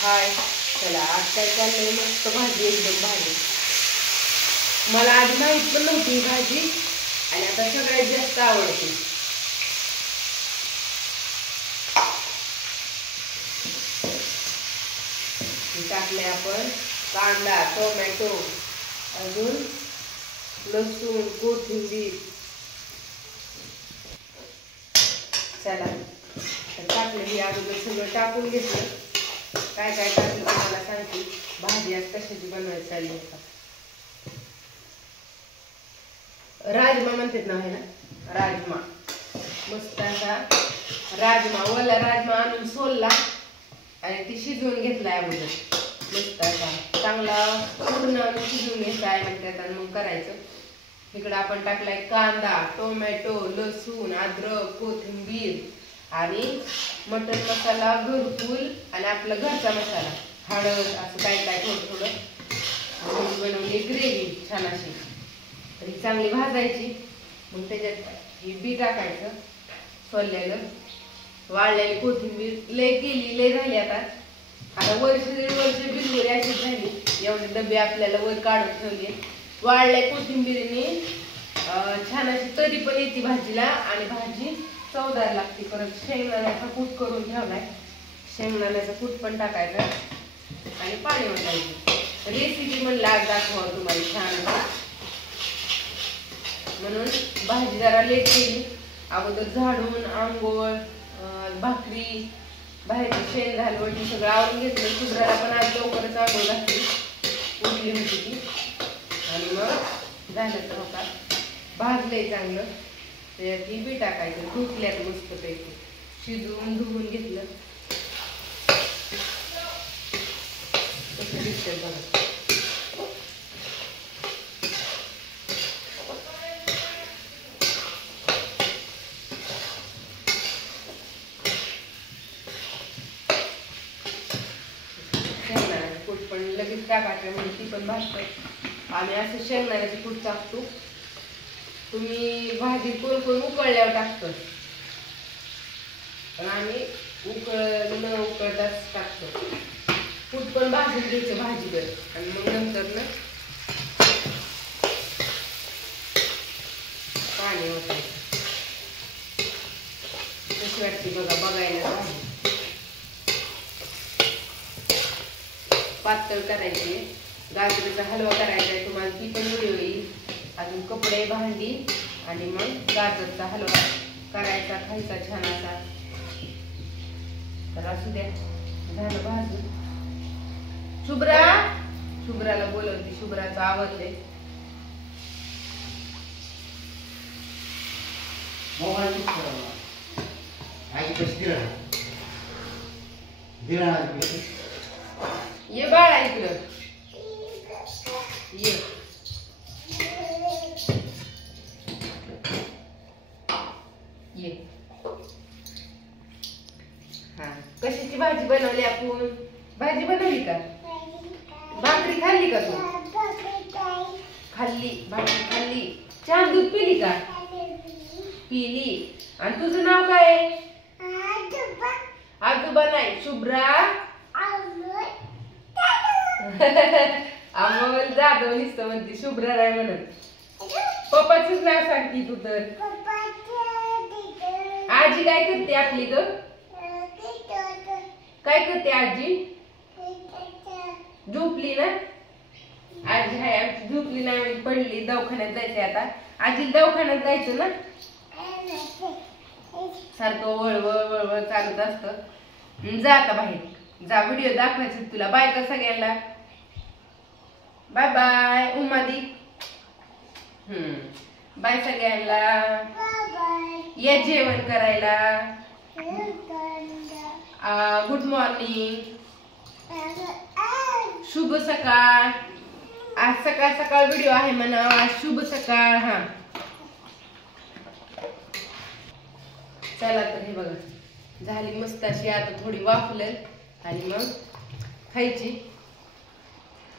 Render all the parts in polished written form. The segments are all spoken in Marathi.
हाय, चला आज काय चाललंय, मस्त भाजी एकदम भाजी. मला आधी माहित पण नव्हती ही भाजी आणि आता सगळ्यात जास्त आवडते. टाकले आपण कांदा, टोमॅटो, अजून लसूण, कोथिंबीर. चला टाकलं, ही अगोदर सगळं टाकून घेतलं. काय काय टाकलं तुम्हाला सांगते. भाजी आज कशाची बनवायची चालली होता. राजमा म्हणतात ना, आहे ना राजमा. मस्त असा राजमा, ओला राजमा आणून सोलला आणि ती शिजवून घेतलाय अगोदर. मस्त असा चांगला पूर्ण शिजवून घ्यायचा आहे म्हणतात आणि मग करायचं. इकडं आपण टाकलाय कांदा, टोमॅटो, लसूण, अद्रक, कोथिंबीर आणि मटन मसाला घरकुल आणि आपला घरचा मसाला, हळद, असं काय काय थोडं थोडं बनवली ग्रेव्ही छान अशी. तर ही चांगली भाजायची. मग त्याच्यात ही बी टाकायचं सोललेलं. वाळलेली कोथिंबीर लय केली, लय झाली. आता वर्ष दीड वर्ष बिलगुरी अशीच झाली. एवढे डबे आपल्याला वर काढून ठेवले. वाळल्या कोथिंबीरीने छान अशी तरी पण येते भाजीला आणि भाजी चवदार लागते. परत शेंगदाण्याचा कूट करून ठेवलाय, शेंगदाण्याचा कूट पण टाकायचा आणि पाणी ओतायचं. रेसिपी म्हणलं आज दाखवा तुम्हाला छान, म्हणून भाजी जरा लेट केली. अगोदर झाडून आंघोळ, भाकरी, बाहेरची शेण घालवटी सगळं आवरून घेतलं. शुभ्राला पण आज लवकरच आंघोळ घातली, उठली होती ती. आणि मग झालं तर होता भाजलंय चांगलं. त्याच्यात ही बी टाकायचं. धुतल्यात मस्त पैकी शिजवून धुवून घेतलं. कसं दिसतंय बघा. शेंगदाण्याचं कूट पण लगेच टाकायचं म्हणजे ती पण भाजतं. आम्ही असं शेंगदाण्याचं कूट टाकतो. तुम्ही भाजी कोण कोण उकळल्यावर टाकतो, पण आम्ही न उकळताच टाकतो. कूट पण भाजून घ्यायचं भाजीवर आणि मग नंतर ना पाणी ओतायचं. कशी वाटते बघा बघायला भाजी. पातळ करायची, गाजराचा हलवा करायचा आहे तुम्हाला, ती पण व्हिडिओ येईल. अजून कपडे, भांडी आणि मग गाजरचा हलवा करायचा, खायचा छान असा. तर असू द्या, झालं भाजून. शुभ्राला बोलवते, शुभ्राचं आवडले. ये बाळा इकडं ये. ये. हा, कशाची भाजी बनवली आपण? भाजी बनवली का? भाकरी खाल्ली का तू? खाल्ली, भाकरी खाल्ली. चहा दूध पिली का? पिली. आणि तुझं नाव काय आहे? आजोबा नाही, शुभ्रा अमोल जाधव नुसतं म्हणते, शुभ्रा नाही म्हणत. पप्पाचंच नाव सांगते तू तर. आजी काय करते आपली ग? काय करते आजी? झोपली ना? आजी हाय आमची, झोपली नाही, पडली. दवाखान्यात जायचंय आता. आजी दवाखान्यात जायचं ना, सारखं वळवळ वळवळ चालत असतं. जा आता बाहेर जा, व्हिडिओ दाखवायचे तुला. बाय कर सगळ्यांना. Bye bye उमादी. बाय सगळ्यांना. या जेवण करायला. गुड मॉर्निंग, शुभ सकाळ. आज सकाळ सकाळ व्हिडिओ आहे म्हणा, आज शुभ सकाळ. हा चला तर हे बघा झाली मस्त अशी. आता थोडी वाफलेल आणि मग खायची.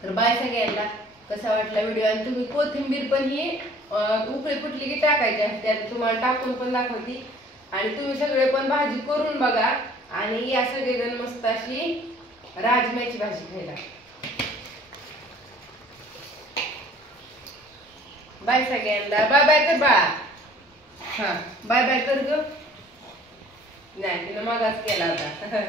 तर बाय सगळ्यांना. कसा वाटला व्हिडिओ? आणि तुम्ही कोथिंबीर पण ही उकळी फुटली की टाकायची असते. आता तुम्हाला टाकून पण दाखवती. आणि तुम्ही सगळे पण भाजी करून बघा आणि या सगळेजण मस्त अशी राजम्याची भाजी खायला. बाय सगळ्यांना. बाय बाय कर बाळा. हा बाय बाय कर ग. नाही तिनं मागास केला होता.